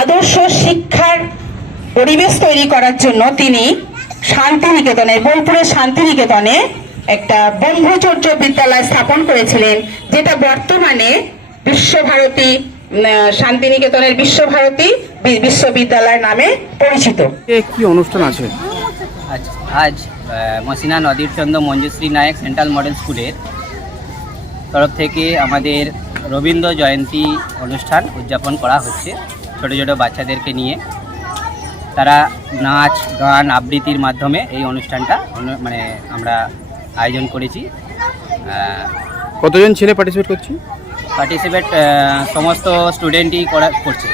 আদর্শ শিক্ষার পরিবেশ তৈরি করার জন্য তিনি শান্তিনিকেতনে, বোলপুরের শান্তিনিকেতনে একটা বন্ধুচর্য বিদ্যালয় স্থাপন করেছিলেন, যেটা বর্তমানে বিশ্বভারতী শান্তিনিকেতনের বিশ্বভারতী বিশ্ববিদ্যালয় নামে পরিচিত। কি অনুষ্ঠান আছে আজ? মসিনা নদীরচন্দ্র মঞ্জুশ্রী নায়ক সেন্ট্রাল মডেল স্কুলের তরফ থেকে আমাদের রবীন্দ্র জয়ন্তী অনুষ্ঠান উদযাপন করা হচ্ছে ছোটো ছোটো বাচ্চাদেরকে নিয়ে। তারা নাচ গান আবৃত্তির মাধ্যমে এই অনুষ্ঠানটা মানে আমরা আয়োজন করেছি। কতজন ছেলে পার্টিসিপেট করছে? সমস্ত স্টুডেন্টই করছে,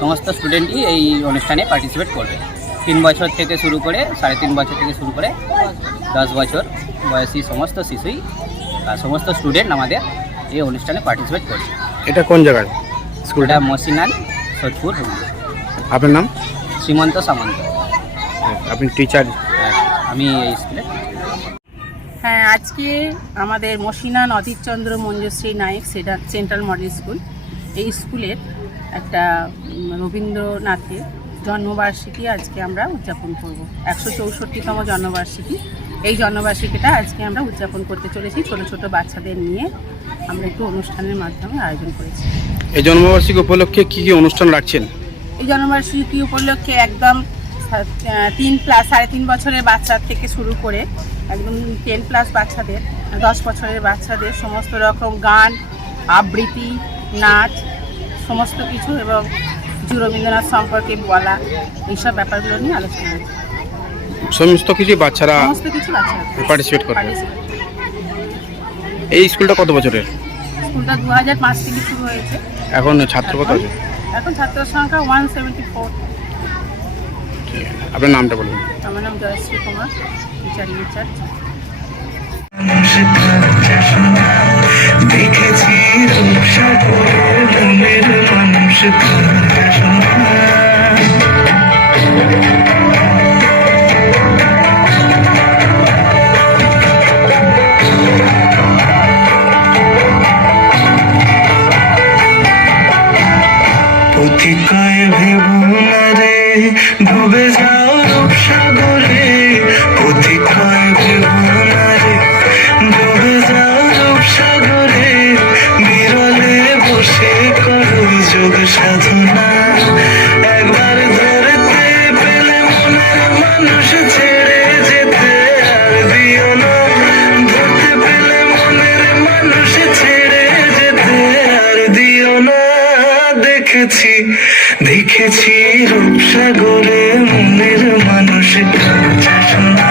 সমস্ত স্টুডেন্টই এই অনুষ্ঠানে পার্টিসিপেট করবে। 3 বছর থেকে শুরু করে 3.5 বছর থেকে শুরু করে 10 বছর বয়সী সমস্ত শিশুই সমস্ত স্টুডেন্ট আমাদের এই অনুষ্ঠানে পার্টিসিপেট করছে। এটা কোন জায়গায় স্কুলটা? মসিনান, সোদপুর, হুগলি। আপনার নাম? শ্রীমন্ত সামন্ত। আপনি টিচার? আমি এই স্কুলে। হ্যাঁ, আজকে আমাদের মসিনা নদীরচন্দ্র মঞ্জুশ্রী নায়ক সেন্ট্রাল মডেল স্কুল, এই স্কুলের একটা রবীন্দ্রনাথের জন্মবার্ষিকী আজকে আমরা উদযাপন করব। 164তম জন্মবার্ষিকী। এই জন্মবার্ষিকীটা আজকে আমরা উদযাপন করতে চলেছি ছোটো ছোটো বাচ্চাদের নিয়ে। আমরা একটু অনুষ্ঠানের মাধ্যমে আয়োজন করেছি। এই জন্মবার্ষিকী উপলক্ষে কি কি অনুষ্ঠান রাখছেন? এই জন্মবার্ষিকী উপলক্ষে একদম 3+ বছরের বাচ্চা থেকে শুরু করে একদম 10+ বাচ্চাদের, 10 বছরের বাচ্চাদের সমস্ত রকম গান, আবৃত্তি, নাচ, সমস্ত কিছু এবং রবীন্দ্রনাথ সম্পর্কে বলা, এইসব ব্যাপারগুলো নিয়ে আলোচনা হয়েছে। সমস্ত কিছু বাচ্চারা পার্টিসিপেট করবে। এই স্কুলটা কত বছরের? স্কুলটা 2005 থেকে শুরু হয়েছে। এখন ছাত্র কত আছে? এখন ছাত্রের সংখ্যা 174। আপনার নামটা বলুন। আমার নাম জয়শ্রী কুমার, টিচার ইনচার্জ। দেখেছি মানুষ অতিকায় ভেবনারে ডুবে যাও রূপসাগরে, অতিকায় ভেবনারে ডুবে যাও রূপসাগরে, বিরলে বসে করো যোগ সাধনা, একবার ধরতে পেলে মনের মানুষ ছেড়ে যেতে আর দিও না, ধরতে পেলে মনের মানুষ ছেড়ে যেতে আর দিও না। দেখেছি রূপসাগরে মনের মানুষ কাছে শোনা।